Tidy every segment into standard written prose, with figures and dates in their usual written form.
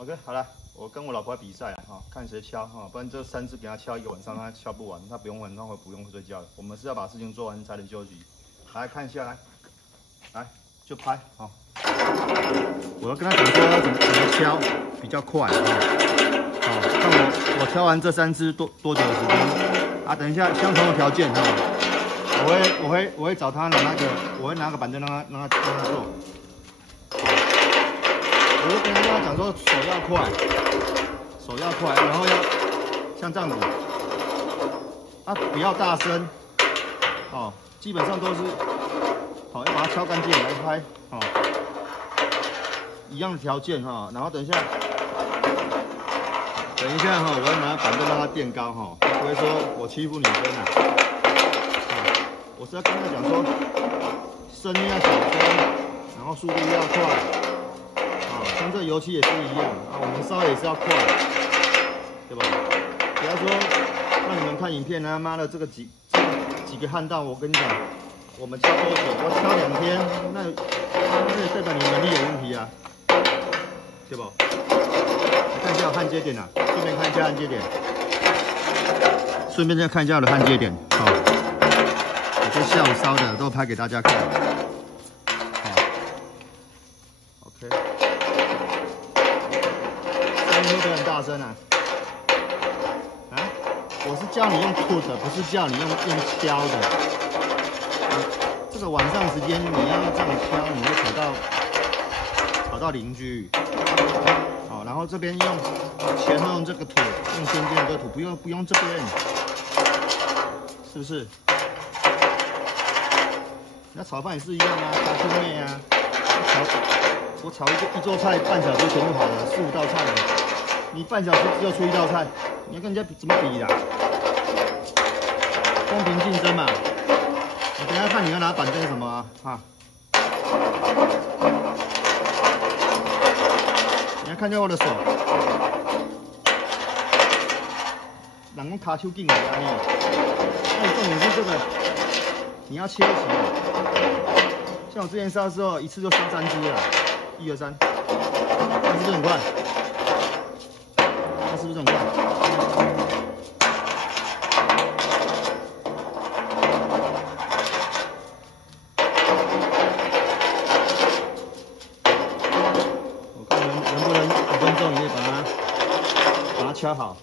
OK， 好了，我跟我老婆比赛哈，看谁敲哈，不然这3只给他敲1个晚上，他敲不完，他不用晚上会不用睡觉的。我们是要把事情做完才能休息。来看一下，来就拍好。我要跟他讲说要怎么敲比较快哈。好，看我敲完这3只多久的时间啊？等一下相同的条件哈，我会找他拿我会拿个板凳让他做。我就跟他讲说手要快，然后要像这样子，啊不要大声，哦，基本上都是，好要把它敲干净来拍，哦，一样的条件哈，然后等一下哈，我要拿板凳让它垫高哈，不会说我欺负女生啊，我是要跟他讲说，声音要小声，然后速度要快。像这油漆也是一样啊，我们烧也是要快，对吧？不要说让你们看影片啊，妈的这几个焊道，我跟你讲，我们敲多久？我敲2天，那也代表你能力有问题啊，对不？来看一下焊接点啊，顺便看一下焊接点，顺便再看一下我的焊接点，好，我这下午烧的都拍给大家看，好 ，OK。会不会很大声啊？啊，我是叫你用吐的，不是叫你用敲的。这个晚上时间你要这样敲，你会吵到邻居。好，然后这边前后用这个土，用尖尖的这个土，不用这边，是不是？那炒饭也是一样啊，大兄妹啊，我炒一桌菜半小时全部好了，4、5道菜了。你半小时只有出1道菜，你要跟人家怎么比啦？公平竞争嘛。我等一下看你要拿板凳什么啊？哈。你要看一下我的手，人讲卡手紧的安尼。那重点是这个，你要切齐。像我之前烧的时候，一次就烧3只了，1、2、3，是不是很快？是不是很快？我看能不能5分钟以内把它敲好。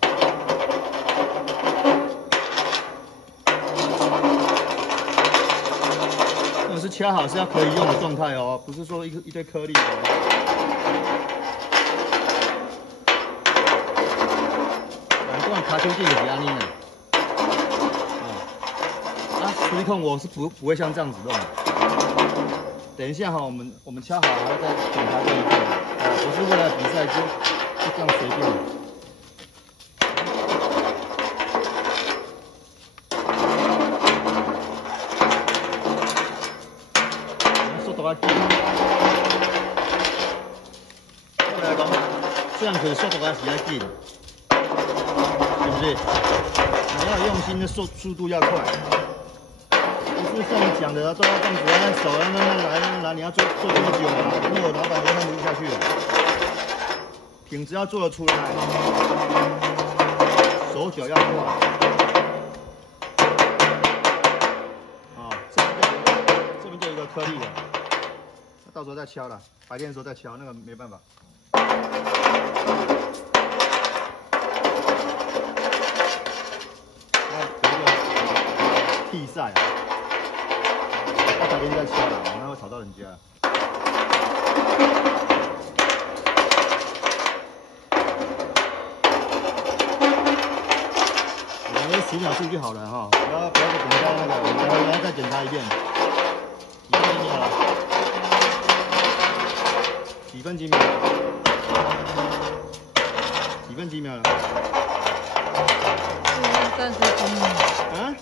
这个是敲好是要可以用的状态哦，不是说一堆颗粒哦。卡丘镜也是安尼的，实际控我是不会像这样子弄的。等一下哈，我们敲好还要再检查这一遍，不是为了比赛就这样随便。速度要紧，我来讲，这样子速度还是要紧。是不是？你要用心的速度要快，不是像你讲的都要这样子，那手那来，你要做多久啊？因为我老板都看不下去了。品质要做得出来，手脚要快。啊，这边就有一个颗粒了，到时候再敲了，白天的时候再敲，那个没办法。比赛啊，他白天在敲了，那会吵到人家。我们10秒数就好了哈，不要等一下那个，我要再检查一遍。几分几秒了？几分几秒了？30几秒。啊？